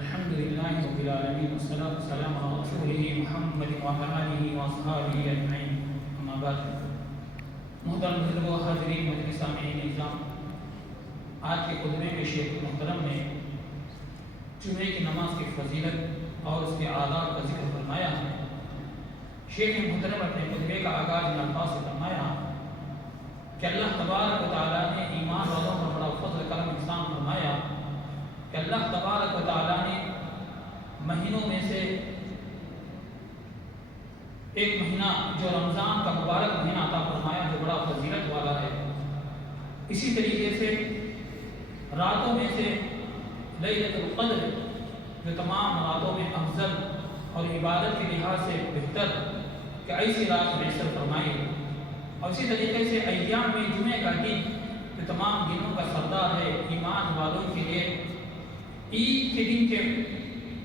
الحمد لله رب العالمين والصلاة والسلام على رسوله محمد وعلى آله وأصحابه أجمعين أما بعد محترم بزرگوں حاضرین مجلس سامعین نظام آج کے خطبے میں شیخ محترم نے جمعے کی نماز کی فضیلت اور اس کے آداب کا ذکر فرمایا ہے۔ شیخ محترم اپنے خطبے کا آغاز ان الفاظ سے فرمایا کہ اللہ تبارک و تعالیٰ نے ایمان والوں پر بڑا فضل کرم احسان فرمایا کہ اللہ تبارک و تعالیٰ نے مہینوں میں سے ایک مہینہ جو رمضان کا مبارک مہینہ عطا فرمایا جو بڑا فضیلت والا ہے۔ اسی طریقے سے راتوں میں سے لیلۃ القدر جو تمام راتوں میں افضل اور عبادت کے لحاظ سے بہتر کہ ایسی رات میسر فرمائی، اور اسی طریقے سے ایام میں جمعے کا دن جو تمام دنوں کا سردار ہے، ایمان والوں کے لیے عید کے دن کے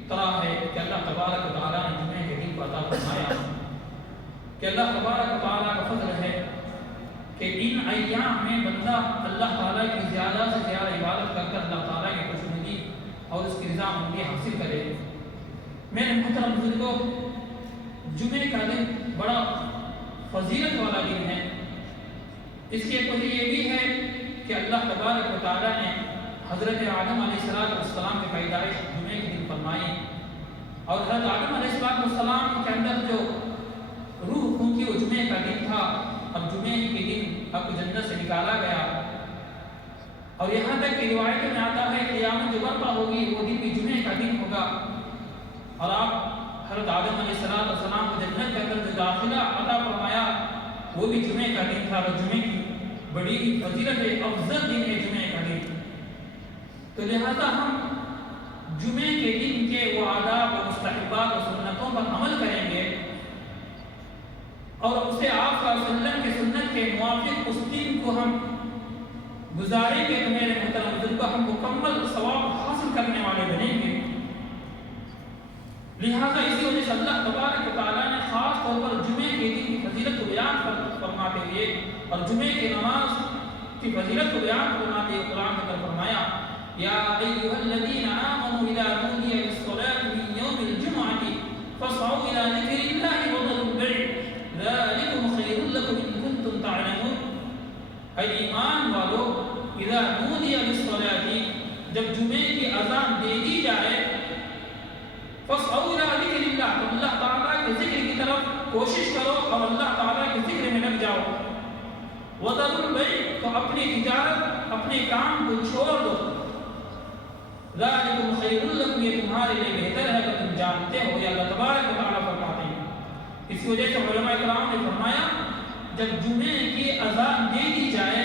طرح ہے کہ اللہ تبارک و تعالیٰ نے جمعے کے دن کو عطا فرمایا کہ اللہ تبارک و تعالیٰ کا فضل ہے کہ ان ایام میں بندہ اللہ تعالیٰ کی زیادہ سے زیادہ عبادت کر کر اللہ تعالیٰ کی خوشنودی اور اس کی رضامندی حاصل کرے۔ میرے محترم بزرگوں، جمعے کا دن بڑا فضیلت والا دن ہے۔ اس کی ایک وجہ یہ بھی ہے کہ اللہ تبارک و تعالیٰ نے حضرت آدم علیہ السلام کی پیدائش جمعے کے دن فرمائی، اور حضرت آدم علیہ السلام کے اندر جو روح پھونکی وہ جمعے کا دن تھا، اور جمعے کے دن اب جنت سے نکالا گیا۔ اور یہاں تک کہ روایتوں میں آتا ہے کہ قیامت جو برپا ہوگی وہ دن بھی جمعے کا دن ہوگا، اور آپ حضرت آدم علیہ السلام کو جنت کے اندر جو داخلہ عطا فرمایا وہ بھی جمعے کا دن تھا، اور جمعے کی بڑی فضیلت ہے، افضل دن ہے جمعے کا دن۔ تو لہذا ہم جمعے کے دن کے وہ آداب و مستحبات و سنتوں پر عمل کریں گے، اور اسے آپ صلی اللہ علیہ وسلم کے سنت کے موافق اس دن کو ہم گزاریں گے تو میرے محترم بزرگوں ہم مکمل ثواب حاصل کرنے والے بنیں گے۔ لہذا اسی وجہ سے اللہ تبارک و تعالیٰ نے خاص طور پر جمعے کے دن کی فضیلت کو بیان فرماتے ہوئے اور جمعے کی نماز کی فضیلت کو بیان فرماتے ہوئے قرآن میں فرمایا یا ایھا الذین آمنوا اذا نودی للصلاۃ من یوم الجمعۃ فاسعوا الی ذکر اللہ وذروا البیع ذلکم خیر لکم ان کنتم تعلمون۔ اے ایمان والو، اذا نودی للصلاۃ جب جمعے کی اذان دے دی جائے فاسعوا الی ذکر اللہ تو اللہ تعالیٰ کے ذکر کی طرف کوشش کرو اور اللہ تعالیٰ کے ذکر میں لگ جاؤ۔ وذروا البیع تو اپنی تجارت اپنے کام کو چھوڑ دو۔ ذالکم خیر لکم یہ تمہارے لیے بہتر ہے اگر تم جانتے ہو، یا اللہ تبارک و تعالیٰ فرماتے ہیں۔ اس وجہ سے علماء کرام نے فرمایا جب جمعے کی اذان دے دی جائے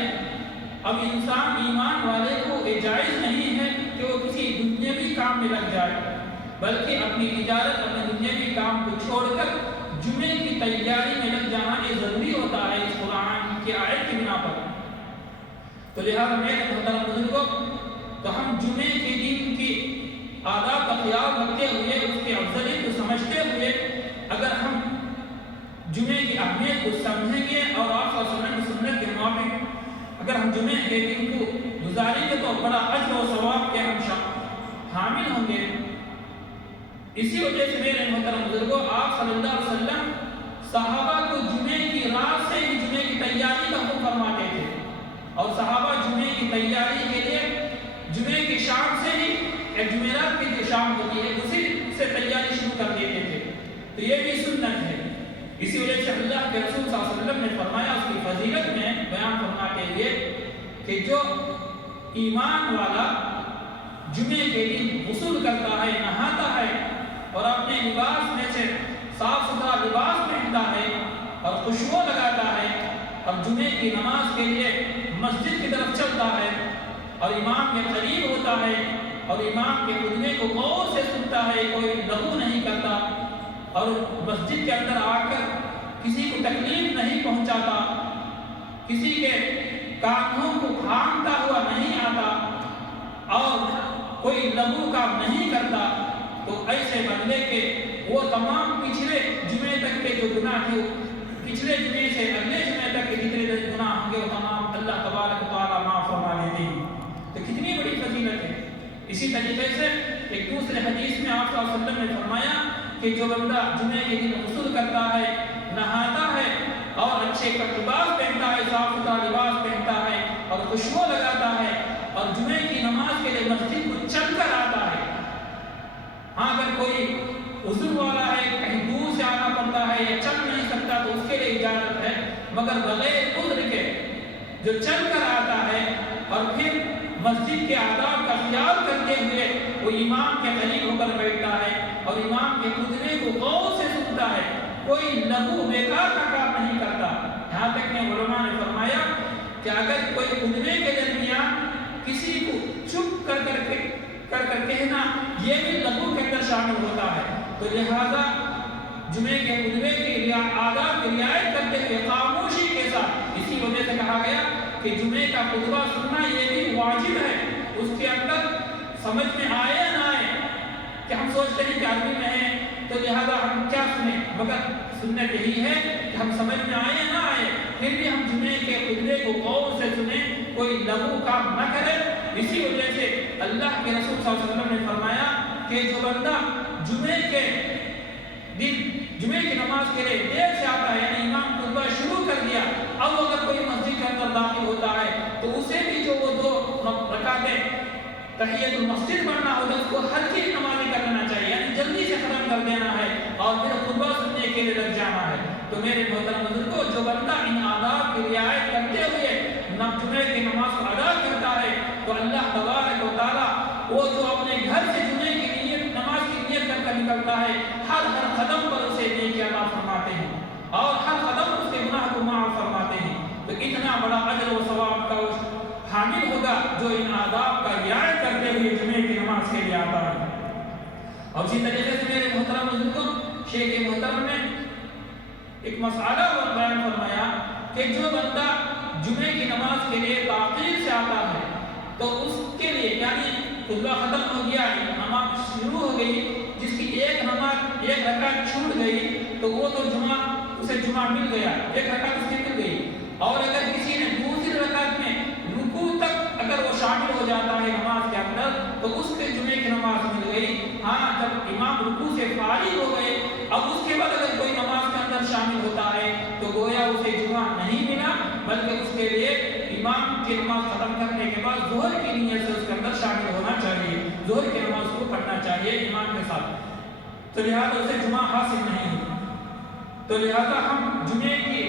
اب انسان ایمان والے کو یہ جائز نہیں ہے کہ وہ کسی دنیاوی کام میں لگ جائے، بلکہ اپنی تجارت اپنے دنیاوی کام کو چھوڑ کر جمعے کی تیاری میں لگ جانا یہ ضروری ہوتا ہے اس قرآن کی آیت کی بنا پر۔ تو لہذا میرے محترم بزرگوں، تو ہم جمعے کے دن کی آداب کا خیال رکھتے ہوئے اس کی افضلیت کو سمجھتے ہوئے اگر ہم جمعے کی اہمیت کو سمجھیں گے اور آپ صلی اللہ علیہ وسلم کی سنت کے موافق اگر ہم جمعے کے دن کو گزاریں گے تو بڑا اجر و ثواب کے ہم حامل ہوں گے۔ اسی وجہ سے میرے محترم بزرگوں، آپ صلی اللہ علیہ وسلم صحابہ کو جمعے کی رات سے ہی جمعے کی تیاری کا حکم فرماتے تھے، اور صحابہ جمعے کی تیاری کے لیے جمعے کی شام سے ہی جمعرات کی جو شام ہوتی ہے اسی سے تیاری شروع کر دیتے تھے۔ تو یہ بھی سنت ہے۔ اسی وجہ سے اللہ کے رسول صلی اللہ علیہ وسلم نے فرمایا اس کی فضیلت میں بیان فرماتے ہوئے کہ جو ایمان والا جمعے کے دن غسل کرتا ہے، نہاتا ہے اور اپنے لباس میں سے صاف ستھرا لباس پہنتا ہے اور خوشبو لگاتا ہے اور جمعے کی نماز کے لیے مسجد کی طرف چلتا ہے اور امام کے قریب ہوتا ہے اور امام کے خطبے کو غور سے سنتا ہے، کوئی لغو نہیں کرتا اور مسجد کے اندر آ کر کسی کو تکلیف نہیں پہنچاتا، کسی کے کانوں کو بھانگتا ہوا نہیں آتا اور کوئی لغو کام نہیں کرتا، تو ایسے بندے کے وہ تمام پچھلے جمعے تک کے جو گناہ تھے، پچھلے جمعے سے اگلے جمعے تک کے جتنے گناہ ہوں گے وہ تمام اللہ تبارک و تعالیٰ معاف فرما لیتے ہیں۔ تو کتنی بڑی فضیلت ہے۔ اسی طریقے سے ایک دوسرے حدیث میں آپ صلی اللہ علیہ وسلم نے فرمایا کہ جو بندہ جمعے کے دن غسل کرتا ہے، نہاتا ہے اور اچھے لباس پہنتا ہے، صاف ستھرا لباس پہنتا ہے اور خوشبو لگاتا ہے اور جمعے کی نماز کے لیے مسجد کو چل کر آتا ہے. ہاں اگر کوئی عذر والا ہے، کہیں دور سے آنا پڑتا ہے یا چل نہیں سکتا تو اس کے لیے اجازت ہے، مگر بغیر عذر کے جو چل کر آتا ہے اور پھر مسجد کے آداب کا خیال کرتے ہوئے وہ امام کے قریب ہو کر بیٹھتا ہے اور امام کے خطبے کو غور سے سنتا ہے، کوئی لغو بیکار کا کام نہیں کرتا. یہاں تک کہ علماء نے فرمایا کہ اگر کوئی خطبے کے درمیان کسی کو چپ کر کہنا یہ بھی لغو کے اندر شامل ہوتا ہے. تو لہذا جمعے کے خطبے کے آداب کی رعایت کرتے ہوئے خاموشی کے ساتھ، اسی وجہ سے کہا گیا کہ جمعے کا خطبہ سننا یہ بھی واجب ہے. اس کے اندر سمجھ میں آئے یا نہ آئے کہ ہم سوچتے ہیں کہ عربی میں ہے تو لہذا ہم کیا سنیں، مگر سنت یہی ہے کہ ہم سمجھ میں آئے یا نہ آئے پھر بھی ہم جمعے کے خطبے کو غور سے سنیں، کوئی لغو کام نہ کرے. اسی وجہ سے اللہ کے رسول صلی اللہ علیہ وسلم نے فرمایا کہ جو بندہ جمعے کے دن جمعے کی نماز کے لیے دیر سے آتا ہے، یعنی امام خطبہ شروع کر دیا، اب اگر کوئی مسجد کے اندر داخل ہوتا ہے تو اسے بھی جو وہ 2 رکعتیں تحیت المسجد پڑھنا ہوتا ہے اس کو ہلکی نماز کر لینا چاہیے، یعنی جلدی سے ختم کر دینا ہے اور پھر خطبہ سننے کے لیے لگ جانا ہے. تو میرے محترم بزرگوں، جو بندہ ان آداب کی رعایت کرتے ہوئے جمعے کی نماز کو ادا کرتا ہے تو اللہ تبارک و تعالیٰ وہ جو اپنے گھر سے جمعے کی نماز کی نیت کر کر نکلتا ہے، ہر قدم پر اسے نیکی عطا فرماتے ہیں اور ہر قدم پر اس کے گناہ کو معاف فرماتے ہیں. تو اتنا بڑا اجر و ثواب کا حامل ہوگا جو ان آداب کا رعایت کرتے ہوئے جمعے کی نماز کے لیے آتا ہے. اور اسی طریقے سے میرے محترم بزرگوں، شیخ محترم نے ایک مسئلہ بیان فرمایا کہ جو بندہ جمعے کی نماز کے لیے تاخیر سے آتا ہے تو اس کے لیے، یعنی خطبہ ختم ہو گیا، نماز شروع ہو گئی، جس کی ایک رکعت چھوٹ گئی تو وہ تو اسے جمعہ مل گیا، ایک رکعت اس کی مل گئی. اور اگر کسی نے دوسری رکعت میں رکوع تک اگر وہ شامل ہو جاتا ہے نماز کے اندر تو اس کے جمعے کی نماز مل گئی. ہاں جب امام رکوع سے فارغ ہو گئے اب اس کے بعد اگر کوئی نماز کے اندر شامل ہوتا ہے تو گویا اسے جمعہ نہیں ملا، بلکہ اس کے لیے امام کی نماز ختم کرنے کے بعد ظہر کی نیت سے اس کے اندر شامل ہونا چاہیے، ظہر کی نماز کو پڑھنا چاہیے امام کے ساتھ. تو لہذا اسے جمعہ حاصل نہیں ہوتا. تو لہذا ہم جمعے کی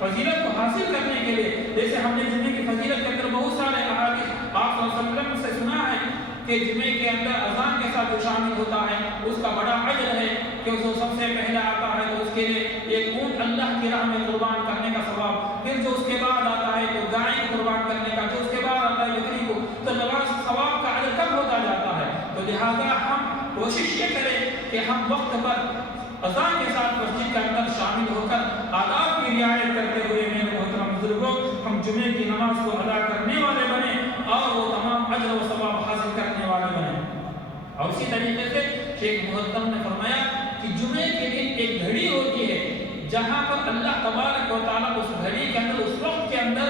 فضیلت کو حاصل کرنے کے لیے، جیسے ہم نے جمعے کی فضیلت کے اندر بہت سارے احادیث آپ صلی اللہ علیہ وسلم سے سنا ہے کہ جمعے کے اندر اذان کے ساتھ جو شامل ہوتا ہے اس کا بڑا اجر ہے کہ وہ سب سے پہلے آتا ہے تو اس کے لیے ایک اونٹ اللہ کی راہ میں قربان کرنے کا ثواب، پھر جو اس کے بعد آتا ہے تو گائے قربان کرنے کا، جو اس کے بعد آتا ہے بکری کو، تو ثواب کا اجر کم ہوتا جاتا ہے. تو لہذا ہم کوشش یہ کریں کہ ہم وقت پر اذان کے ساتھ مسجد کے اندر شامل ہو کر آداب کی رعایت کرتے ہوئے میرے محترم بزرگوں ہم جمعے کی نماز کو ادا کرنے والے بنیں اور وہ تمام اجر و ثواب حاصل کرنے والے بنیں. اور اسی طریقے سے شیخ محترم نے فرمایا کہ جمعے کے دن ایک گھڑی ہوتی ہے جہاں پر اللہ تبارک و تعالیٰ اس گھڑی کے اندر، اس وقت کے اندر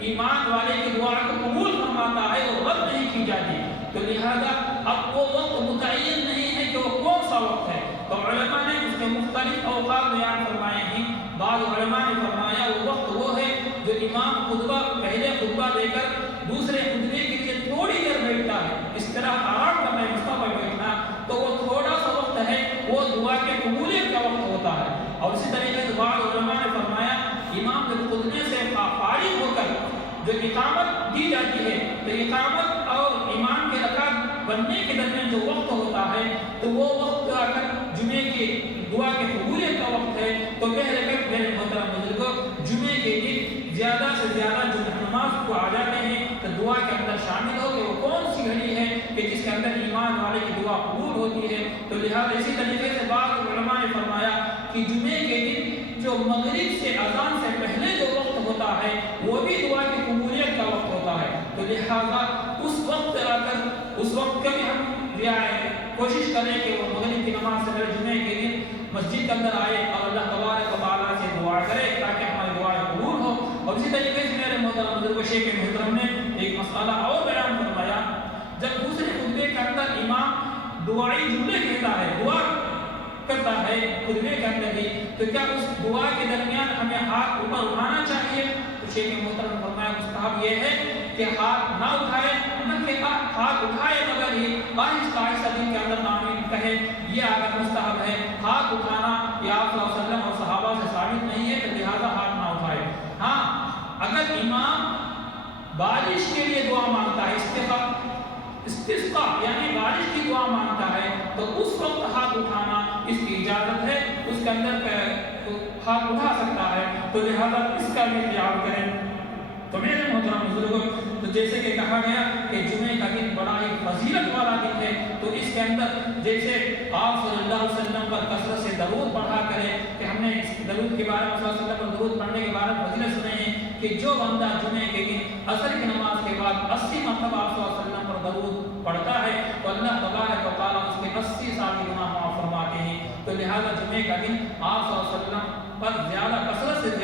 ایمان والے کی دعا کو قبول فرماتا ہے اور رد نہیں کی جاتی. تو لہذا اب وہ وقت متعین نہیں ہے کہ وہ کون سا وقت ہے. تو علماء نے اس کے مختلف اوقات بیان فرمائے ہیں. بعض علماء نے فرمایا وہ وقت وہ ہے جو امام خطبہ پہلے خطبہ دے کر دوسرے خطبے کے لیے تھوڑی دیر بیٹھتا ہے، اس طرح آرام کرنا ہے، مستقبل بیٹھنا، تو وہ تھوڑا سا وقت ہے وہ دعا کے قبولیت کا وقت ہوتا ہے. اور اسی طریقے سے بعض علماء نے فرمایا امام کے خطبے سے فارغ ہو کر جو اقامت دی جاتی ہے تو اقامت اور امام کے رکعت بننے کے درمیان جو وقت ہوتا ہے تو وہ وقت آ کر جمعے کی دعا کے قبولیت کا وقت ہے. تو پہلے کر میرے محترم بزرگوں جمعے کے دن زیادہ سے زیادہ جو نماز کو آ جاتے ہیں تو دعا کے اندر شامل ہو کہ وہ کون سی گھڑی ہے کہ جس کے اندر ایمان والے کی دعا قبول ہوتی ہے. تو لہٰذا اسی طریقے سے بعض علماء نے فرمایا کہ جمعے کے دن جو مغرب سے اذان سے پہلے جو وقت ہوتا ہے وہ بھی دعا کی قبولیت کا وقت ہوتا ہے. تو لہٰذا اس وقت آ کر اس وقت کا بھی ہم کوشش کریں کہ وہ مغرب کی نماز سے پہلے جمعے کے دن مسجد کے اندر آئے اور اللہ تبارک و تعالیٰ سے دعا کرے تاکہ ہماری دعائیں قبول ہو. اور اسی طریقے سے میرے محترم بزرگ شیخ محترم نے ایک مسئلہ اور بیان فرمایا، جب دوسرے خطبے دعائی جملے کہتا ہے، دعا کرتا ہے خطبے کے اندر ہی، تو کیا اس دعا کے درمیان ہمیں ہاتھ اوپر اٹھانا چاہیے؟ تو شیخ محترم نے فرمایا مستحب یہ ہے کہ ہاتھ نہ اٹھائے، بلکہ ہاتھ اٹھائے مگر ہی آہستہ آہستہ دل کے اندر آمین کہے، یہ اگر مستحب ہے۔ ہاتھ اٹھانا یا آپ صلی اللہ علیہ وسلم اور صحابہ سے ثابت نہیں ہے، تو لہٰذا ہاتھ نہ اٹھائے۔ ہاں اگر امام بارش کے لیے دعا مانگتا ہے، استسقا یعنی بارش کی دعا مانگتا ہے، تو اس وقت ہاتھ اٹھانا اس کی اجازت ہے، اس کے اندر ہاتھ اٹھا سکتا ہے، تو لہذا اس کا بھی خیال کریں۔ تو میرے محترم بزرگوں، تو جیسے کہ کہا گیا کہ جمعے کا دن بڑا ہی فضیلت والا دن ہے، تو اس کے اندر جیسے آپ صلی اللہ علیہ وسلم پر کثرت سے درود پڑھا کریں، کہ ہم نے اس درود کے بارے میں صلی اللہ علیہ وسلم پر درود پڑھنے کے بارے میں فضیلت سنے ہیں کہ جو بندہ جمعے کے دن عصر کی نماز کے بعد 80 مرتبہ آپ صلی اللہ علیہ وسلم پر درود پڑھتا ہے، تو اللہ تبارک و تعالیٰ اس کے 80 سال کے گناہ معاف فرماتے ہیں۔ تو لہذا جمعے کا دن آپ صلی اللہ علیہ وسلم پر کثرت سے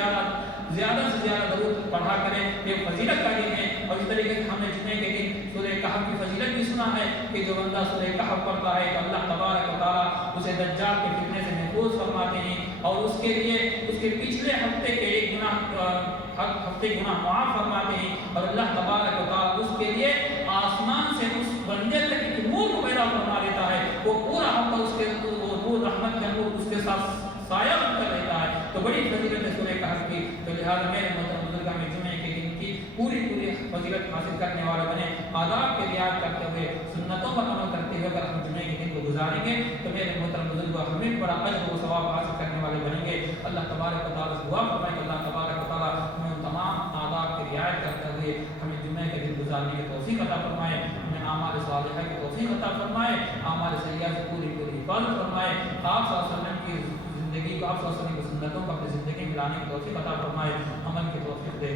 زیادہ سے زیادہ درود پڑھا کریں، یہ فضیلت کا دن ہے۔ اور اس طریقے سے ہم نے جمعے کے دن سورہ کہف کی فضیلت بھی سنا ہے کہ جو بندہ سورہ کہف پڑھتا ہے تو اللہ تبارک و تعالیٰ اسے دجال کے فتنے سے محفوظ فرماتے ہیں، اور اس کے لیے اس کے پچھلے ہفتے کے ایک گناہ معاف فرماتے ہیں، اور اللہ تبارک و تعالیٰ اس کے لیے آسمان سے اس بندے تک ایک نور کو پیدا فرما دیتا ہے، وہ پورا ہفتہ اس کے نور رحمت کا نور اس کے ساتھ سایہ کر دیتا ہے۔ تو بڑی فضیلت ہے سورہ کہف کی۔ تو لہٰذا میرے محترم بزرگان میں جمعے کے دن کی پوری فضیلت حاصل کرنے والے بنے، آداب کی رعایت کرتے ہوئے، سنتوں پر عمل کرتے ہوئے اگر ہم جمعے کے دن کو گزاریں گے تو میرے محترم بزرگوں ہمیں بڑا اجر و ثواب حاصل کرنے والے بنیں گے۔ اللہ تبارک و تعالیٰ سے دعا فرمائے کہ اللہ تبارک و تعالیٰ ہمیں ان تمام آداب کی رعایت کرتے ہوئے ہمیں جمعے کے دن گزارنے کی توفیق عطا فرمائے، ہمیں اعمال صالحہ کی توفیق عطا فرمائے، اعمال سیئہ سے پوری حفاظت فرمائے، آپ صلی اللہ علیہ وسلم کی زندگی کو، آپ صلی اللہ علیہ وسلم کی سنتوں کو اپنی زندگی میں لانے کی توفیق عطا فرمائے، عمل کی توفیق دے۔